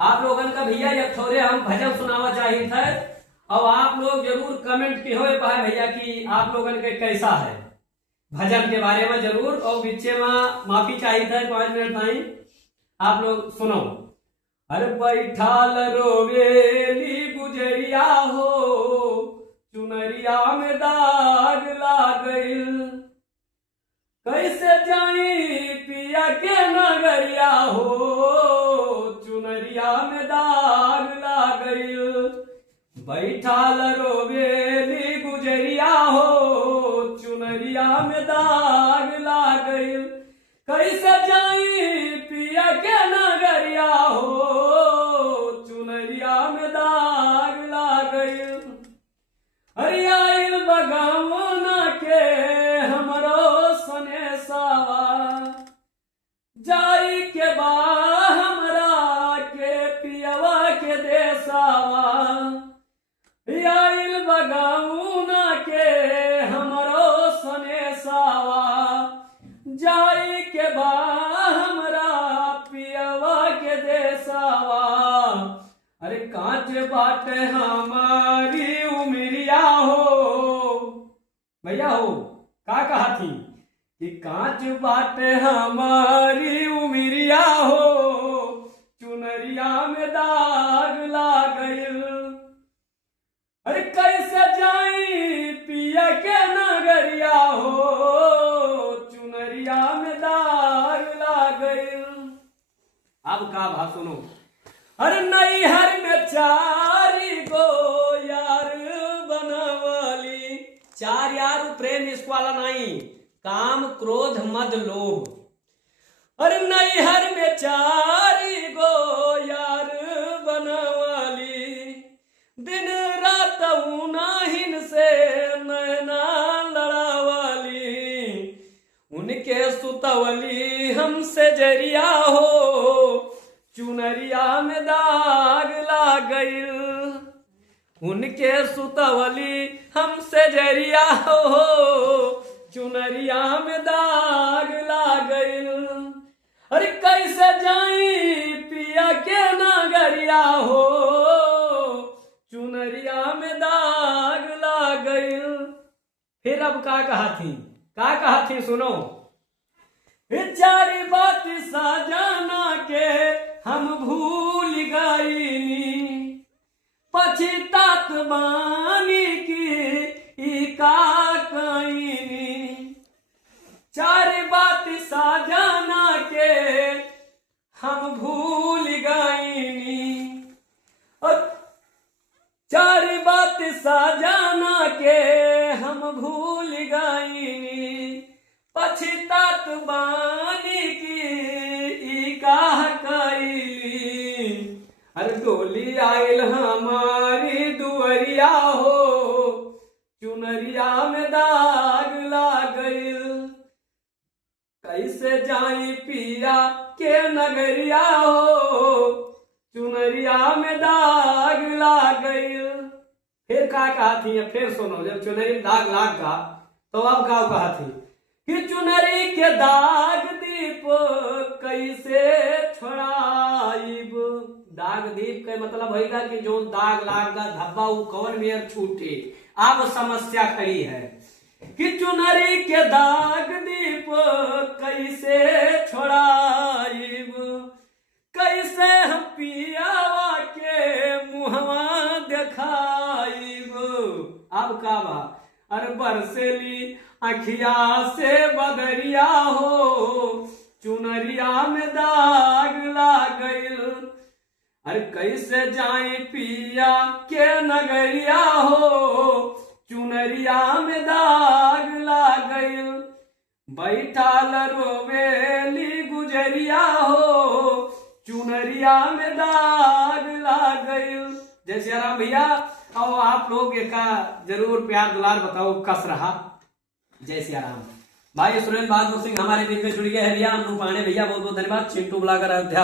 आप लोगन का भैया ये थोड़े हम भजन सुनावा चाहिए थे और आप लोग जरूर कमेंट की हो पाए भैया कि आप लोगन के कैसा है भजन के बारे में जरूर। और बीचे में माफी चाहिए था 5 मिनट नहीं आप लोग सुनो। अरे बैठाल रोवेली गुजरिया हो चुनरिया में दाग लागल, कैसे जाई पिया के नगरिया हो चुनरिया में दाग लागल। बैठाल रोवेली गुजरिया हो चुनरिया में दाग लागल, कैसे जाई पिया के नगरिया हो चुनरिया में दाग लागल। अरे आइल बगावना के हमरो सने सावा, जाई के बा हमरा के पियवा के देसावा। आइल बगावना के हमरो सने सावा, जाई के बा हमरा पियवा के देसावा। अरे कांच बाटे हमारी उमरिया हो भैया हो का कहा थी कि कांच बाटे हमारी उमरिया हो चुनरिया में दाग लागल। अरे कैसे जाई पिया के नगरिया हो चुनरिया में दाग लागल। अब का भा सुनो। अरे नैहर में 4 गो यार बनवली, 4 यार प्रेम इसको वाला नहीं, काम क्रोध मद लोभ। अरे नैहर में 4 गो यार बनवली, दिन रात उनाहिन से नैना लड़ावली। उनके सुतवली हमसे जरिया हो चुनरिया में दाग लागल। उनके सुतवली हमसे जरिया हो चुनरिया में दाग लागल। अरे कैसे जाई पिया के नगरिया हो चुनरिया में दाग लागल। फिर अब का कहा थी सुनो। 4 बात साजना के हम भूल गईनी, पछतात बानी की ई का कईनी। 4 बात साजना के हम भूल गईनी, 4 बात साजना के हम भूल गईनी, पछतात बानी की ई का कईली। अरे डोली आइल हमारी दुअरिया हो चुनरिया में दाग लागल, कैसे जाई पिया के नगरिया हो चुनरिया में दाग लागल। फिर का कहा थी फिर सुनो। जब चुनरी में दाग लाग गा तो अब का कहा थी कि चुनरी के दाग दीप कैसे छोड़ाइब। दाग दीप का मतलब होगा कि जो दाग लागा धब्बा वो कौन में छूटे। अब समस्या खड़ी है कि चुनरी के दाग दीप कैसे छोड़ाइब, कैसे हम पियावा के मुहवा देखाइब। अब का बा अरे बरसेली अखिया से बदरिया हो चुनरिया में दाग लागल। अरे कैसे जाई पिया के नगरिया हो चुनरिया में दाग लागल। बैठाल रोवेली गुजरिया हो चुनरिया में दाग लागल। जय श्री राम भैया। और आप लोग का जरूर प्यार दुलार बताओ कस रहा। जय श्री राम। भाई सुरेंद्र बहादुर सिंह हमारे बीच में जुड़ गए हैं भैया। हम पांडे भैया बहुत बहुत धन्यवाद। चिंटू बुलाकर अयोध्या।